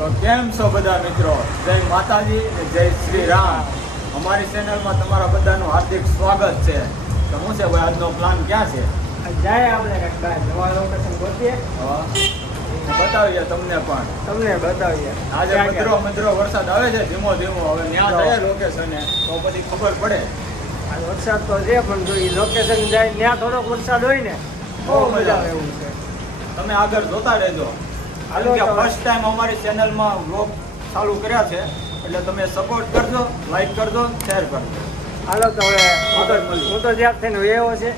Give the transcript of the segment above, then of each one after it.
તો કેમ છો બધા મિત્રો? જય માતાજી અને જય શ્રી રામ. અમારી ચેનલમાં તમારા બધાનું હાર્દિક સ્વાગત છે. તો શું છે ભાઈ આજનો પ્લાન ક્યાં છે? જાય આપણે નવા લોકેશન ગોતીએ. બતાવીએ તમને પણ. તમને બતાવીએ. આજે મધરો મધરો વરસાદ આવે છે ધીમો ધીમો. હવે ત્યાં. જાય લોકેશને તો પછી ખબર પડે. વરસાદ તો છે પણ જો એ લોકેશન જાય ત્યાં થોડોક વરસાદ હોય ને બહુ મજા આવે. એવું છે. તમે આગળ જોતા રહેજો. કારણ કે ફર્સ્ટ ટાઈમ અમારી ચેનલમાં વ્લોગ ચાલુ કર્યા છે એટલે તમે સપોર્ટ કરજો લાઈક કરજો શેર કરજો. હાલો તો હવે હું તો જ્યાં થઈને એવો છે.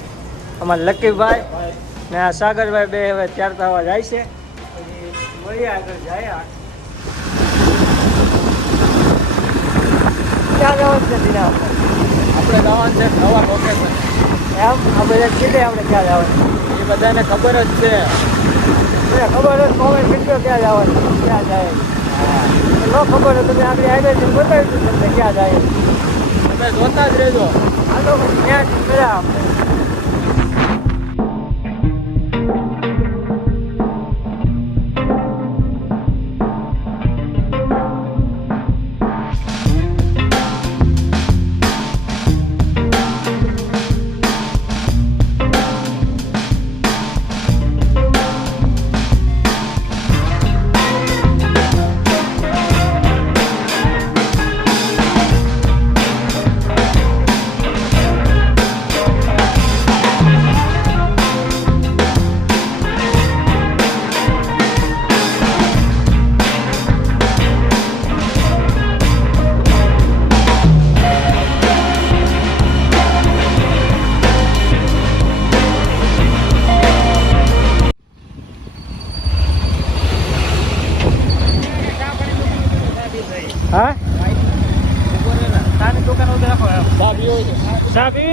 અમારા લકીભાઈ ને આ સાગરભાઈ બે હવે ત્યાર થવા જાય છે. પછી મળીએ આગળ જાય ક્યાં જવાનું છે ધીરા આપણે? જવાનું છે નવા લોકેશન એમ? આપણે કીધે આપણે ક્યાં જવાનું? એ બધાને ખબર જ છે. મને ખબર હોય કોમેન્ટ મિત્રો ક્યાં જવાનું ક્યાં જાય ન ખબર હોય તમે આગળ આવી છે બતાવી દઉં તમને ક્યાં જાય તમે જોતા જ રહેજો. હાલો તો જ મળ્યા આપણે.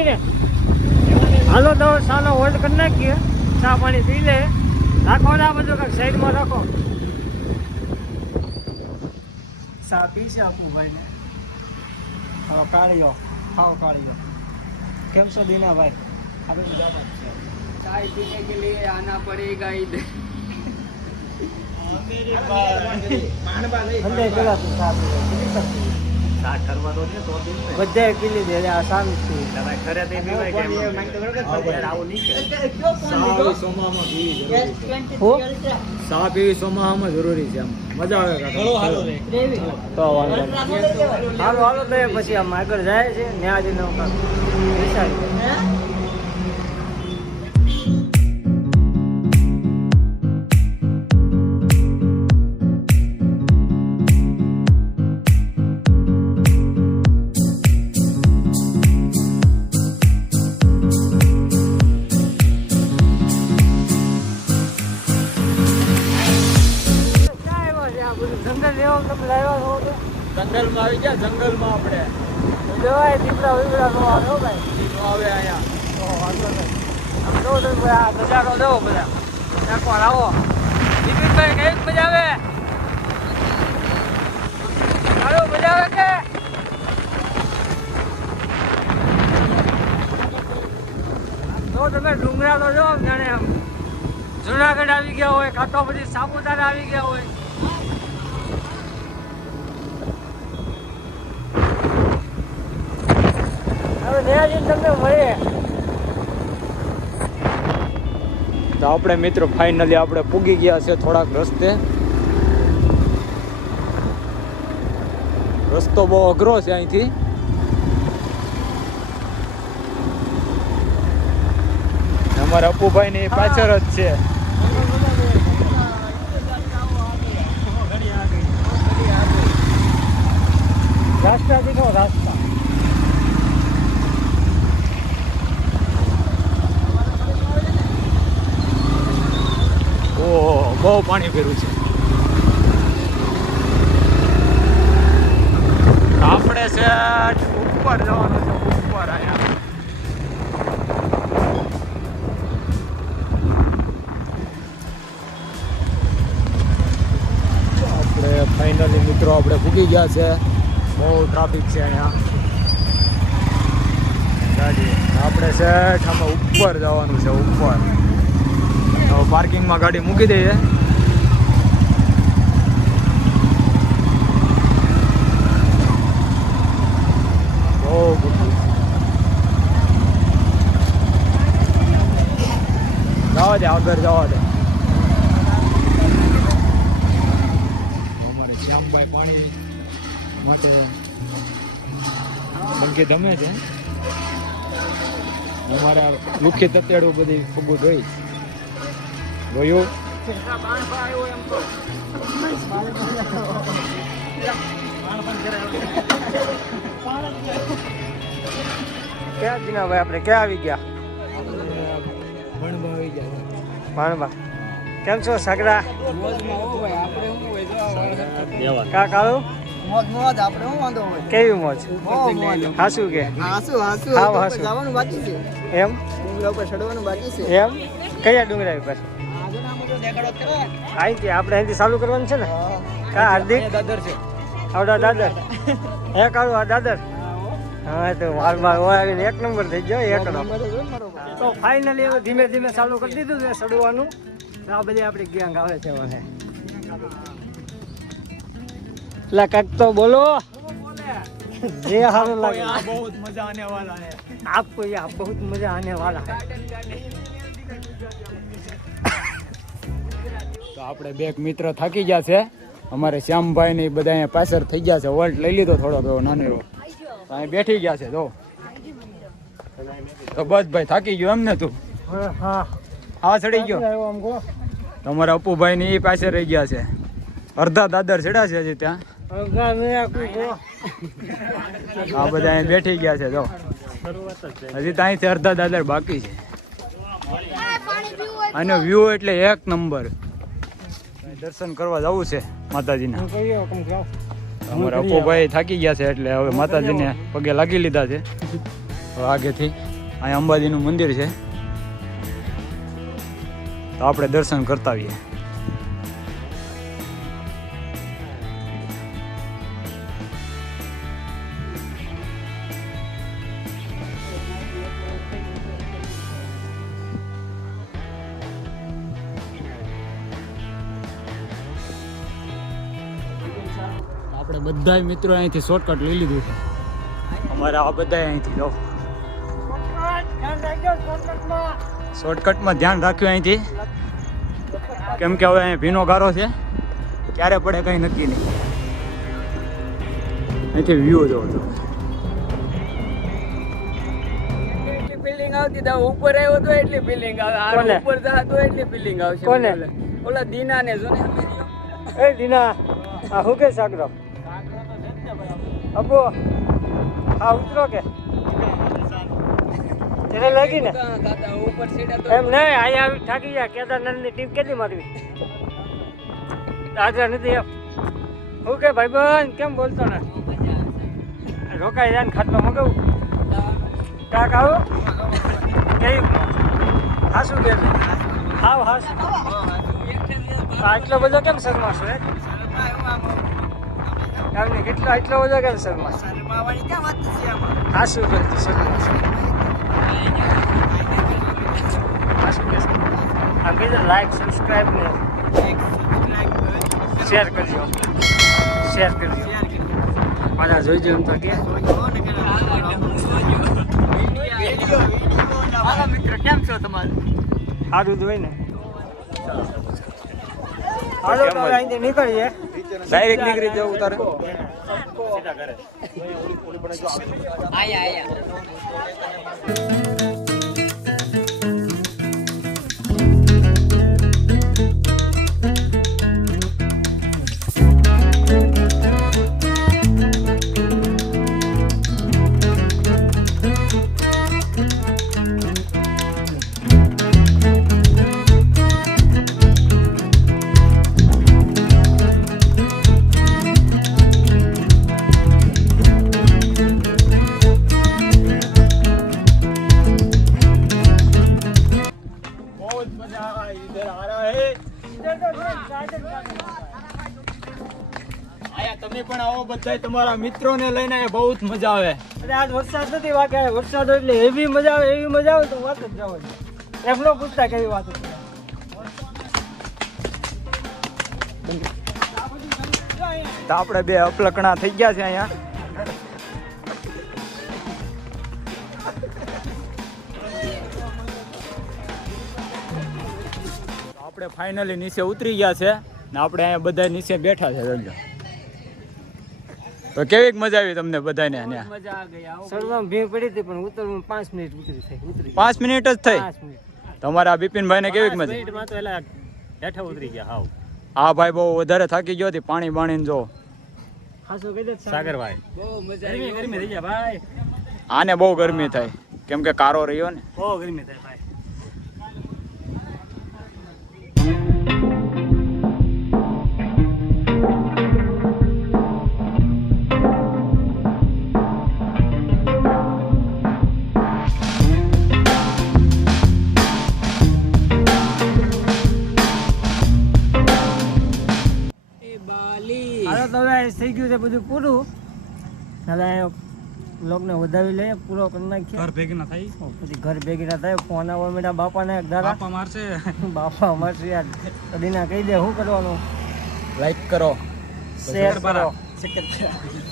આવીને હાલો દોડ સાલો હોલ્ડ કરી નાખીએ ચા પાણી પી લે રાખો ને આ બધું કાંઈક સાઈડમાં રાખો ચા પી છે આપણું ભાઈને હવે કાળીઓ ખાઓ કાળીઓ કેમ છો દીના ભાઈ આપણે મજામાં ચાય પીને કે લીએ આના પડેગા ઈદ મેરે ભાઈ ઠંડે કરા તું સાહેબ ચા પીવો. પી શકતી. બધાએ પી લીધી આ સારું છે સોમામાં પીવી જરૂરી છે હું ચા પીવી સોમામાં જરૂરી છે. આમ મજા આવે કાકા તો વાંધો નહીં. હાલો હાલો તો પછી આમ આગળ જાય છે ત્યાં જઈને હું? જંગલમાં આવી ગયા જંગલમાં આપણે. જવાય દીપડા વીપડા નો આવે ભાઈ. તો હવે અહીંયા. તો વાંધો નહીં. આમ જો તમે આ નજારો દો બધા. નાખવા આવો. દીપકભાઈ કઈ મજા આવે? હાલો મજા આવે કે? તો તમે ડુંગરા તો જો જાણે આમ જુનાગઢ આવી ગયા હોય કાં તો પછી સાપુતારા આવી ગયા હોય હવે નેહાજી તમને તો આપણે મિત્રો ફાઇનલી આપણે પૂગી ગયા છે થોડાક રસ્તે. રસ્તો બહુ અઘરો છે અહીંથી. અમારા અપુભાઈ ની પાછળ જ છે. રાસ્તા દીધો રાસ્તા બહુ પાણી ભર્યું છે. આપણે છે ઉપર જવાનું છે, ઉપર અહીંયા આપણે ફાઇનલી મિત્રો આપણે ભૂગી ગયા છે. બહુ ટ્રાફિક છે અહીંયા. આપણે છે અમે ઉપર જવાનું છે, ઉપર. પાર્કિંગમાં ગાડી મૂકી દઈએ. so good જવા દે આગળ જવા દે શ્યામભાઈ પાણી માટે બંકે ગમે છે. અમારા લુખી તતેડું બધી ખૂબ હોય. ગયું ક્યાં ભાઈ આપણે ક્યાં આવી ગયા? ભણવા કેમ છો સગડા મોજમાં હો ભાઈ આપણે શું હોય જો આ કા કાળું મોજ મોજ આપણે શું વાંધો હોય? કેવી મોજ? હાસું કે? હાસુ હાસુ. હાવ તો હાસુ. જવાનું બાકી છે. એમ? ઉપર ચડવાનું એમ? કયા ડુંગરા કરો અહીંથી આપણે અહીંથી ચાલુ કરવાનું છે ને? કા હાર્દિક? દાદર છે. આવડા દાદર. હે કાળું આ દાદર. હા તો વાળ બાળ ઓળાવીને એક નંબર થઈ ગયો ફાઇનલી હવે ધીમે ધીમે ચાલુ કરી દીધું છે સડવાનું. આ બધી આપણી ગેંગ આવે છે એટલે કાક તો બોલો. જે સારું લાગે. આને વાલા હે. આપકો યહ બહુ મજા આને વાલા તો આપણે બે મિત્ર થાકી ગયા છે. અમારે શ્યામભાઈ ને બધા અહીંયા પાછળ થઈ ગયા છે. વોલ્ટ લઈ લીધો થોડો એવો નાનો એવો. અહીં બેઠી ગયા છે તો તો બસ ભાઈ, થાકી ગયો એમ ને તું? હા, ચડી ગયો. તમારા અપુભાઈ ની પાસે રહી ગયા છે. અડધા દાદર ચડ્યા છે હજી ત્યાં. આ બધા અહીં બેઠી ગયા છે તો હજી તો અહીંથી અડધા દાદર બાકી છે. અને વ્યૂ એટલે એક નંબર. દર્શન કરવા જવું છે માતાજીના. અમારા અપોભાઈ થાકી ગયા છે એટલે હવે માતાજીને પગે લાગી લીધા છે. આગેથી અહીંયા અંબાજીનું મંદિર છે. તો આપણે દર્શન કરતા આવીએ. તો બધા મિત્રો અહીંથી શોર્ટકટ લઈ લીધું છે. અમારે આ બધા અહીંથી લો શોર્ટકટમાં ધ્યાન રાખ્યું અહીંથી. કેમ કે હવે અહીં ભીનો ગારો છે. ક્યારે પડે કંઈ નક્કી નહીં. અહીંથી વ્યૂ જોવો તો ફિલિંગ આવતી તો ઉપર આવ્યો તો એટલી બિલ્ડિંગ આવે. ઉપર જા તો એટલી બિલ્ડિંગ આવશે. ઓલા દીના ને જો દીના હું કે સાગરો અબો હા ઉતરો કે? તેને લાગી ને? એમ નહીં, અહીંયા આવી થાકી ગયા. કેદારનાથની ટીમ કેટલી મારવી? આજે નથી એમ. હું કે ભાઈ બન કેમ બોલતો ને? રોકાઈ જાય ને ખાટલો મગાવું. કાક આવું. કેવું હાસું કે હાવ હાસ. આટલો બધો કેમ શરમાશો એમને કેટલો એટલો બધો કેમ શર્મા હા શું વાત શર્મા આ કીધું લાઈક સબસ્ક્રાઈબ ને શેર કરજો. શેર કરજો. પાછા જોઈ જોઈ તો કે. મિત્ર કેમ છો તમારે? સારું જ હોય ને. હાલો તો અહીંથી નીકળીએ. ડાયરેક્ટ નીકળી જવું તારે. આયા આયા. બધાય તમારા મિત્રોને લઈને આયા બહુ જ મજા આવે. અરે આજ વરસાદ નથી વાગે વરસાદ એટલે એવી મજા આવે એવી મજા આવે તો વાત જ જાવ એમ ન પૂછતા કેવી વાત તો આપણે બે અપલકણા થઈ ગયા છે અહીંયા. આપણે ફાઇનલી નીચે ઉતરી ગયા છે ને આપણે અહીંયા બધા નીચે બેઠા છે સમજો તો કેવી મજા આવી તમને બધાને અહીંયા મજા આ ગઈ આવો ચડવામાં ભીડ પડી હતી પણ ઉતરવામાં પાંચ મિનિટ ઉતરી થઈ ઉતરી પાંચ મિનિટ જ થઈ? તમારા બિપિનભાઈ બિપિનભાઈને કેવીક મજા? મિનિટમાં તો એલા હેઠા ઉતરી ગયા હાવ. આ ભાઈ બહુ વધારે થાકી ગયો હતી પાણી બાણીને જો. હાસો કહી દે સાગરભાઈ. બહુ મજા આવી. ગરમી થઈ ગયા ભાઈ. આને બહુ ગરમી થાય કેમ કે કારો રહ્યો ને. બહુ ગરમી થાય ભાઈ. હાલો તો હવે થઈ ગયું છે બધું પૂરું. હવે બ્લોગને વધાવી લે પૂરો કરી નાખીએ. ઘર ભેગી ના થાય. પછી ઘર ભેગી ના થાય ફોન આવો મેડા બાપાને એક બાપા મારશે. બાપા મારશે યાર. કદીના કહી દે શું કરવાનું? લાઈક કરો. શેર કરો.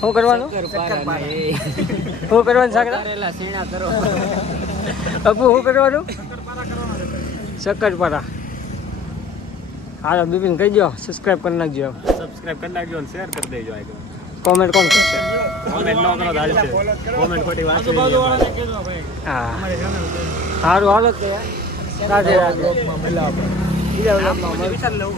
શું કરવાનું? ને. શું કરવાનું સાગરા? સીણા કરો. અબુ શું કરવાનું? શક્કરપારા. હાલો બિપિન કહી દો સબસ્ક્રાઇબ કરી નાખજો. સબસ્ક્રાઇબ કરી નાખજો અને શેર કરી દેજો આગળ કોમેન્ટ કોણ કરશે? કોમેન્ટ ન કરો દાલ છે. કોમેન્ટ ખોટી નહીં હા. સારું હાલો તો યાર. રાધે રાધે. બીજા vlog માં મળીએ. વિચાર લઉં